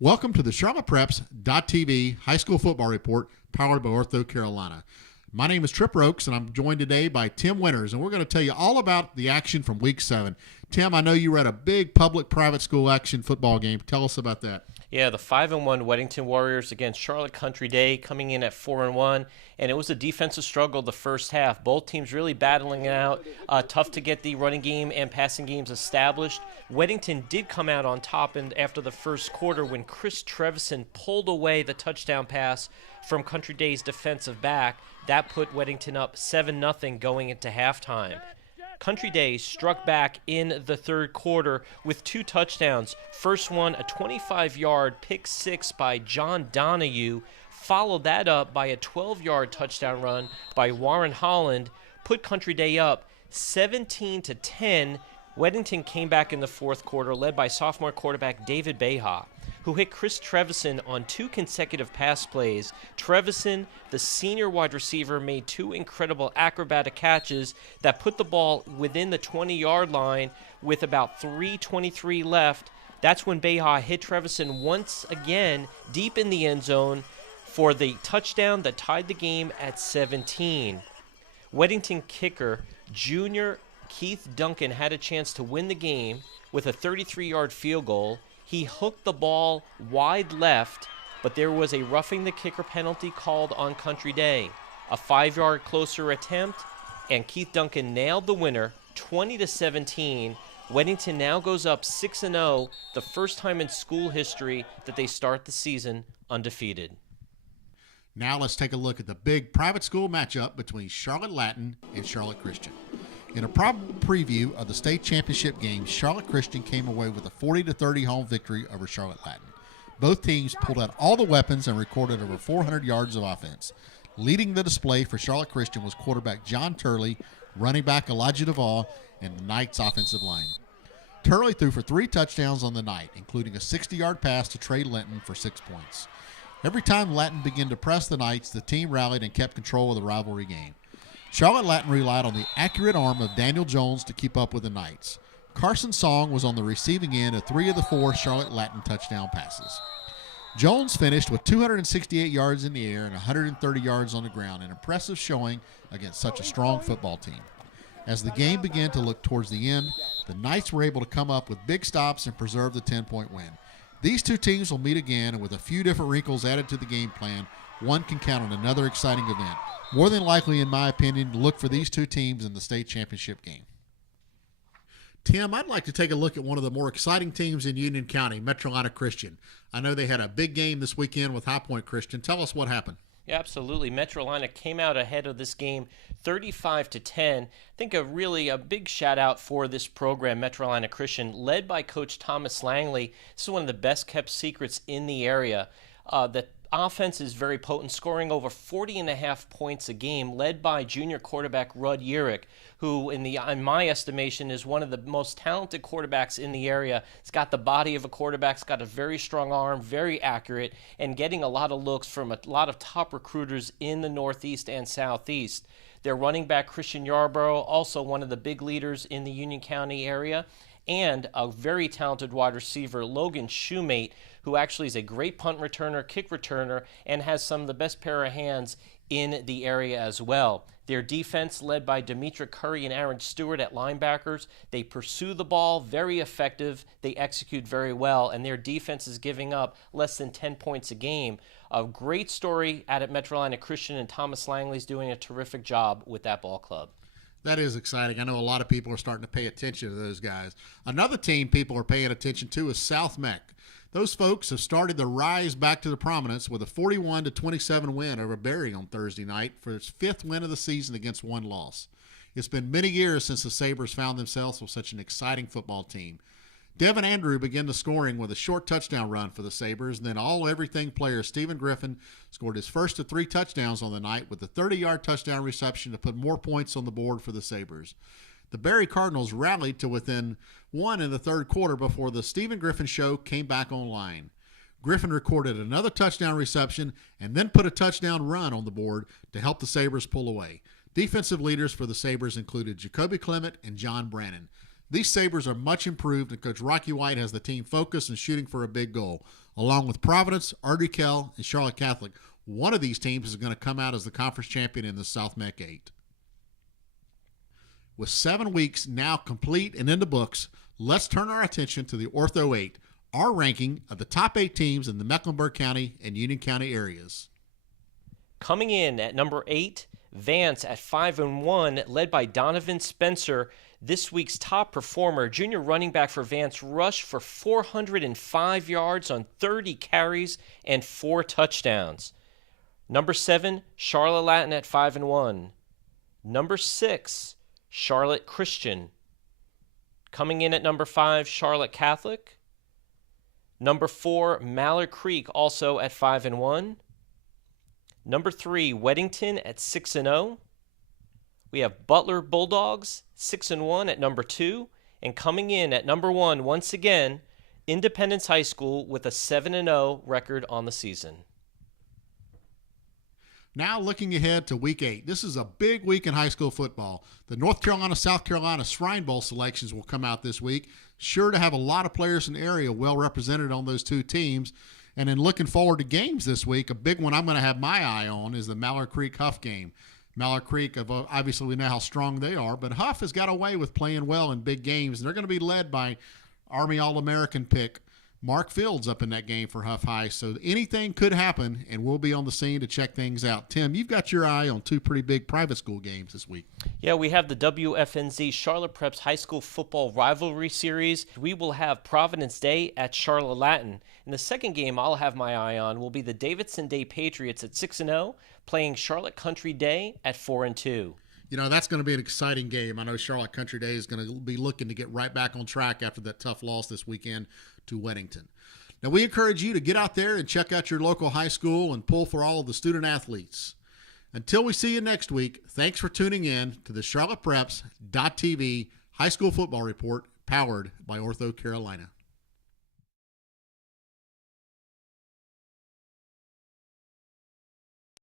Welcome to the CharlottePreps.tv High School Football Report powered by Ortho Carolina. My name is Trip Rokes, and I'm joined today by Tim Winters, and we're going to tell you all about the action from Week 7. Tim, I know you were at a big public-private school action football game. Tell us about that. Yeah, the 5-1 Weddington Warriors against Charlotte Country Day coming in at 4-1, and it was a defensive struggle the first half. Both teams really battling it out. Tough to get the running game and passing games established. Weddington did come out on top and after the first quarter when Chris Trevison pulled away the touchdown pass from Country Day's defensive back. That put Weddington up 7-0 going into halftime. Country Day struck back in the third quarter with 2 touchdowns. First one, a 25-yard pick six by John Donahue, followed that up by a 12-yard touchdown run by Warren Holland, put Country Day up 17-10. Weddington came back in the fourth quarter, led by sophomore quarterback David Beha, who hit Chris Trevison on 2 consecutive pass plays. Trevison, the senior wide receiver, made 2 incredible acrobatic catches that put the ball within the 20-yard line with about 3:23 left. That's when Beha hit Trevison once again deep in the end zone for the touchdown that tied the game at 17. Weddington kicker, junior Keith Duncan, had a chance to win the game with a 33-yard field goal. He hooked the ball wide left, but there was a roughing the kicker penalty called on Country Day. A 5-yard closer attempt, and Keith Duncan nailed the winner, 20-17. Weddington now goes up 6-0, the first time in school history that they start the season undefeated. Now let's take a look at the big private school matchup between Charlotte Latin and Charlotte Christian. In a preview of the state championship game, Charlotte Christian came away with a 40-30 home victory over Charlotte Latin. Both teams pulled out all the weapons and recorded over 400 yards of offense. Leading the display for Charlotte Christian was quarterback John Turley, running back Elijah Duvall, and the Knights' offensive line. Turley threw for 3 touchdowns on the night, including a 60-yard pass to Trey Linton for 6 points. Every time Latin began to press the Knights, the team rallied and kept control of the rivalry game. Charlotte Latin relied on the accurate arm of Daniel Jones to keep up with the Knights. Carson Song was on the receiving end of 3 of the 4 Charlotte Latin touchdown passes. Jones finished with 268 yards in the air and 130 yards on the ground, an impressive showing against such a strong football team. As the game began to look towards the end, the Knights were able to come up with big stops and preserve the 10-point win. These 2 teams will meet again, and with a few different wrinkles added to the game plan, one can count on another exciting event. More than likely, in my opinion, to look for these 2 teams in the state championship game. Tim, I'd like to take a look at one of the more exciting teams in Union County, Metrolina Christian. I know they had a big game this weekend with High Point Christian. Tell us what happened. Yeah, absolutely. Metrolina came out ahead of this game 35-10. I think a big shout out for this program, Metrolina Christian, led by Coach Thomas Langley. This is one of the best kept secrets in the area. The offense is very potent, scoring over 40.5 points a game, led by junior quarterback Rudd Yerrick, who in my estimation is one of the most talented quarterbacks in the area. He's got the body of a quarterback, he's got a very strong arm, very accurate, and getting a lot of looks from a lot of top recruiters in the Northeast and Southeast. Their running back Christian Yarborough, also one of the big leaders in the Union County area, and a very talented wide receiver, Logan Shoemate, who actually is a great punt returner, kick returner, and has some of the best pair of hands in the area as well. Their defense, led by Demetra Curry and Aaron Stewart at linebackers, they pursue the ball, very effective, they execute very well, and their defense is giving up less than 10 points a game. A great story out at Metrolina Christian, and Thomas Langley's doing a terrific job with that ball club. That is exciting. I know a lot of people are starting to pay attention to those guys. Another team people are paying attention to is South Meck. Those folks have started to rise back to the prominence with a 41-27 win over Berry on Thursday night for its 5th win of the season against 1 loss. It's been many years since the Sabres found themselves with such an exciting football team. Devin Andrew began the scoring with a short touchdown run for the Sabres, and then all-everything player Stephen Griffin scored his first of 3 touchdowns on the night with a 30-yard touchdown reception to put more points on the board for the Sabres. The Berry Cardinals rallied to within 1 in the third quarter before the Stephen Griffin show came back online. Griffin recorded another touchdown reception and then put a touchdown run on the board to help the Sabres pull away. Defensive leaders for the Sabres included Jacoby Clement and John Brannon. These Sabres are much improved, and Coach Rocky White has the team focused and shooting for a big goal. Along with Providence, Ardrey-Kell, and Charlotte Catholic, one of these teams is going to come out as the conference champion in the South MEC 8. With 7 weeks now complete and in the books, let's turn our attention to the Ortho 8, our ranking of the top 8 teams in the Mecklenburg County and Union County areas. Coming in at number 8, Vance at 5-1, led by Donovan Spencer. This week's top performer, junior running back for Vance, rushed for 405 yards on 30 carries and 4 touchdowns. Number 7, Charlotte Latin at 5-1. Number 6, Charlotte Christian. Coming in at number 5, Charlotte Catholic. Number 4, Mallard Creek, also at 5-1. Number 3, Weddington at 6-0. We have Butler Bulldogs, 6-1 at number 2. And coming in at number 1, once again, Independence High School with a 7-0 record on the season. Now looking ahead to Week 8. This is a big week in high school football. The North Carolina-South Carolina Shrine Bowl selections will come out this week. Sure to have a lot of players in the area well represented on those two teams. And then looking forward to games this week, a big one I'm going to have my eye on is the Mallard Creek Huff game. Mallard Creek, obviously we know how strong they are, but Huff has got away with playing well in big games, and they're going to be led by Army All-American pick Mark Fields up in that game for Huff High. So anything could happen, and we'll be on the scene to check things out. Tim, you've got your eye on 2 pretty big private school games this week. Yeah, we have the WFNZ Charlotte Preps High School Football Rivalry Series. We will have Providence Day at Charlotte Latin. And the second game I'll have my eye on will be the Davidson Day Patriots at 6-0, playing Charlotte Country Day at 4-2. You know, that's going to be an exciting game. I know Charlotte Country Day is going to be looking to get right back on track after that tough loss this weekend to Weddington. Now, we encourage you to get out there and check out your local high school and pull for all of the student athletes. Until we see you next week, thanks for tuning in to the CharlottePreps.tv High School Football Report, powered by Ortho Carolina.